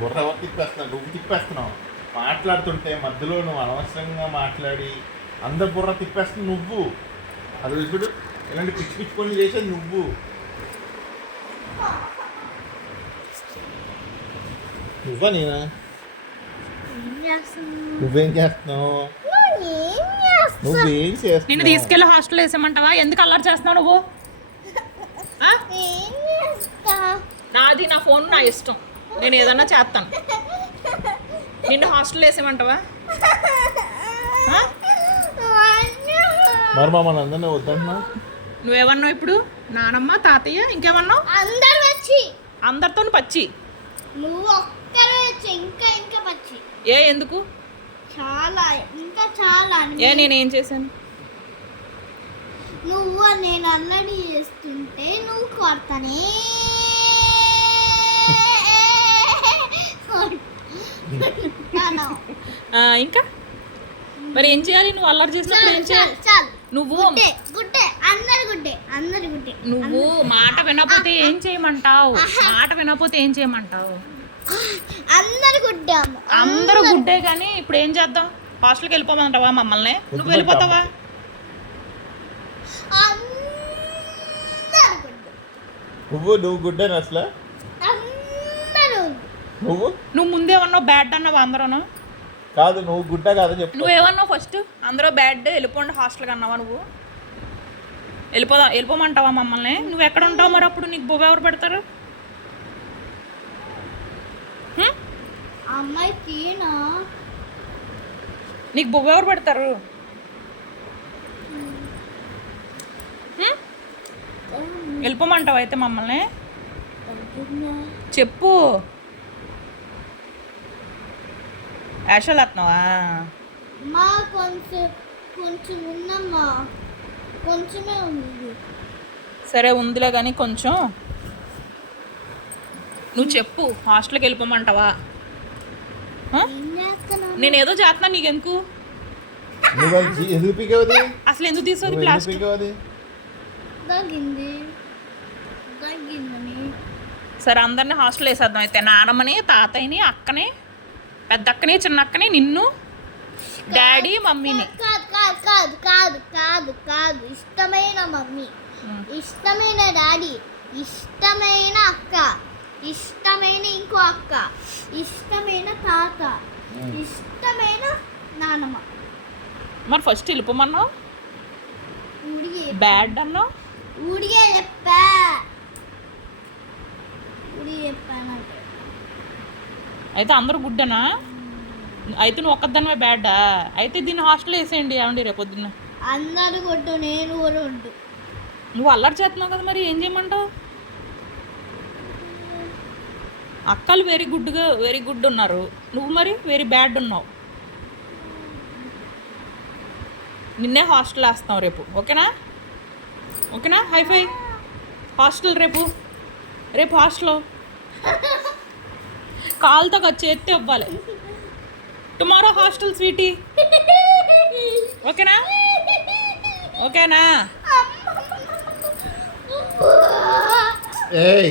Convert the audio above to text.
బుర్ర ఎవరు తిప్పేస్తున్నావు? నువ్వు తిప్పేస్తున్నావు. మాట్లాడుతుంటే మధ్యలో నువ్వు అనవసరంగా మాట్లాడి అందరు బుర్ర తిప్పేస్తున్నావు నువ్వు. అది విసుగుడు ఇలాంటి పిచ్చి పిచ్చి పనులు చేసేది నువ్వు. నువ్వా నేనా? నువ్వేం చేస్తున్నావు? నువ్వేం చేస్తున్నావు? నిన్ను తీసుకెళ్ళి హాస్టల్ వేసామంటావా? ఎందుకు అల్లరి చేస్తున్నావు నువ్వు? నాది నా ఫోన్ నా ఇష్టం, నేను ఏదన్నా చేస్తాను. నిన్ను హాస్టల్ వేసామంటావా? మరి మమ్మల్ని అందరినీ వద్దంటున్నా. నువ్వేమన్నావు ఇప్పుడు? నానమ్మ, తాతయ్య, ఇంకేమన్నావు? అందరితో పచ్చి. నువ్వు ఒక్కరే ఇంకా ఇంకా పచ్చి. ఏ ఎందుకు? చాలా ఇంకా చాలా. ఏ నేనేం చేశాను? నువ్వు నేను అల్లడి చేస్తుంటే నువ్వు కొడతానే. ఇంకా మరి ఏం చేయాలి? నువ్వు అల్లరి చేసినప్పుడు ఏం చేయాలి? నువ్వు నువ్వు మాట వినకపోతే ఏం చేయమంటావు? మాట వినకపోతే ఏం చేయమంటావు? అందరూ గుడ్డే. కానీ ఇప్పుడు ఏం చేద్దాం? హాస్టల్కి వెళ్ళిపోమంటావా మమ్మల్ని? నువ్వు వెళ్ళిపోతావా? నువ్వు గుడ్డేనా అసలు? నువ్వు ముందేమన్నావు? బ్యాడ్ అన్నావు అందరూ. కాదు నువ్వు గుడ్డ కాదు చెప్పు. నువ్వేమన్నావు ఫస్ట్? అందరూ బ్యాడ్, వెళ్ళిపోండి హాస్టల్కి అన్నావా నువ్వు? వెళ్ళిపోమంటావా మమ్మల్ని? నువ్వు ఎక్కడ ఉంటావు మరి? అప్పుడు నీకు బొవ్వ ఎవరు పెడతారు? నీకు బొవ్వ ఎవరు పెడతారు? వెళ్ళిపోమంటావా అయితే మమ్మల్ని? చెప్పు. యాషలు వస్తున్నావా? కొంచెం ఉందమ్మా, కొంచెమే ఉంది. సరే ఉందిలే కానీ కొంచెం. నువ్వు చెప్పు, హాస్టల్కి వెళ్ళిపోమంటావా? నేనేదో చేస్తున్నా, నీకెందుకు? అసలు ఎందుకు తీసుకోదు ప్లాస్టిక్? సరే అందరినీ హాస్టల్ వేసేద్దాం అయితే. నానమ్మని, తాతయ్యని, అక్కని, పెద్ద అక్కని, చిన్న అక్కని, నిన్ను, డాడీ, మమ్మీని. కాదు ఇష్టమైన మమ్మీ, ఇష్టమైన డాడీ, ఇష్టమైన అక్క, ఇష్టమైన ఇంకో అక్క, ఇష్టమైన తాత, ఇష్టమైన నానమ్మ. మరి ఫస్ట్ వెళ్ళిపోమన్నావు, బ్యాడ్ అన్నావు. ఊడిగే చెప్పాను. అయితే అందరూ గుడ్డనా? అయితే నువ్వు ఒక్కదానివే బ్యాడా? అయితే దీన్ని హాస్టల్ వేసేయండి. ఏమండి రేపు పొద్దున్న అందరు కొట్టు, నేను కూడా ఉండు. నువ్వు అల్లరి చేస్తున్నావు కదా, మరి ఏం చేయమంటావు? అక్కలు వెరీ గుడ్ ఉన్నారు, నువ్వు మరి వెరీ బ్యాడ్ ఉన్నావు. నిన్నే హాస్టల్ వేస్తాం రేపు. ఓకేనా? హైఫై హాస్టల్ రేపు హాస్టల్ కాలుతో వచ్చి ఎత్తి ఇవ్వాలి. Tomorrow hostel sweetie. ఓకేనా? ఏయ్